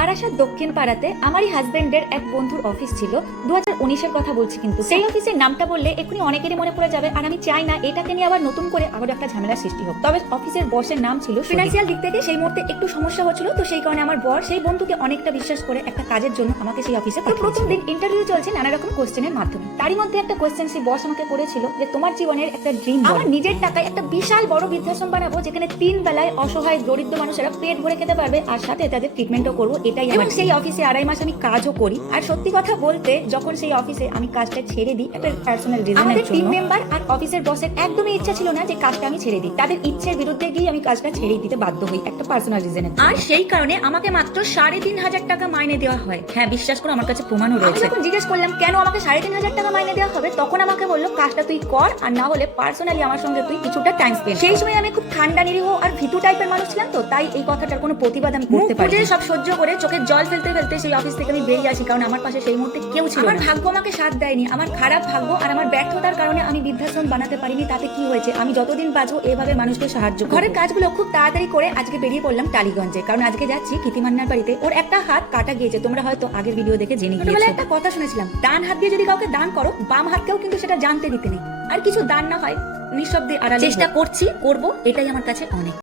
বারাসাত দক্ষিণ পাড়াতে আমারই হাজবেন্ডের এক বন্ধুর অফিস ছিল। 2019-এর কথা বলছি, কিন্তু সেই অফিসের নামটা বললে এখনই অনেকেরই মনে পড়ে যাবে, আর আমি চাই না এটাকে নিয়ে আবার নতুন করে আবার একটা ঝামেলার সৃষ্টি হোক। তবে অফিসের বসের নাম ছিল, ফিনান্সিয়াল দিক থেকে সেই মুহূর্তে একটু সমস্যা হচ্ছিল, তো সেই কারণে আমার বর সেই বন্ধুকে অনেকটা বিশ্বাস করে একটা কাজের জন্য আমাকে সেই অফিসে পাঠিয়েছিল। প্রথম দিন ইন্টারভিউ চলছে নানা রকম কোশ্চেনের মাধ্যমে, তারই মধ্যে একটা কোশ্চেন সেই বস আমাকে করেছিল যে তোমার জীবনের একটা ড্রিম। আমার নিজের টাকায় একটা বিশাল বড় বৃদ্ধাশ্রম বানাবো, যেখানে 3 বেলায় অসহায় দরিদ্র মানুষেরা পেট ভরে খেতে পারবে, আর সাথে তাদের ট্রিটমেন্টও করবো। এটাই এবং সেই অফিসে 2.5 মাস আমি কাজও করি। আর সত্যি কথা বলতে, যখন সেই অফিসে আমি কাজটা ছেড়ে দিই একটা পার্সোনাল রিজনের জন্য, টিম মেম্বার আর অফিসের বসের একদমই ইচ্ছা ছিল না যে কাজটা আমি ছেড়ে দিই। তাদের ইচ্ছের বিরুদ্ধে গিয়ে আমি কাজটা ছেড়ে দিতে বাধ্য হই একটা পার্সোনাল রিজনের। আর সেই কারণে আমাকে মাত্র 3,500 টাকা মাইনে দেওয়া হয়। হ্যাঁ, বিশ্বাস করো, আমার কাছে প্রমাণও রয়েছে। যখন জিজ্ঞেস করলাম কেন আমাকে 3,500 টাকা মাইনে দেওয়া হবে, তখন আমাকে বললো কাজটা তুই কর, আর না হলে পার্সোনালি আমার সঙ্গে তুই কিছুটা টাইম স্পেন্ড। সেই সময় আমি খুব ঠান্ডা নিরীহ আর ভীতু টাইপের মানুষ ছিলাম, তো তাই এই কথাটার কোনো প্রতিবাদ আমি করতে পারি না। সব সহ্য করে চোখের জল ফেলতে ফেলতে সেই অফিস থেকে আমি বেরিয়ে আসি, কারণ আমার পাশে সেই মুহূর্তে কেউ ছিল না। আমার ভাগ্য আমাকে সাথ দেয়নি, আমার খারাপ ভাগ্য আর আমার ব্যর্থতার কারণে আমি বৃদ্ধাশ্রম বানাতে পারিনি। তাতে কি হয়েছে, আমি যতদিন বাঁচবো এভাবে মানুষকে সাহায্য করব। ঘরের কাজগুলো খুব তাড়াতাড়ি করে আজকে বেরিয়ে পড়লাম টালিগঞ্জে, কারণ আজকে যাচ্ছি কীর্তিমান্নার বাড়িতে। ওর একটা হাত কাটা গিয়েছে, তোমরা হয়তো আগের ভিডিও দেখে জেনে গিয়েছো। একটা কথা শুনেছিলাম, ডান হাত দিয়ে যদি কাউকে দান করো, বাম হাতকেও কিন্তু সেটা জানতে দিতে নেই। আর কিছু দান না হয় নিঃশব্দে আড়ালে চেষ্টা করছি, করব, এটাই আমার কাছে অনেক।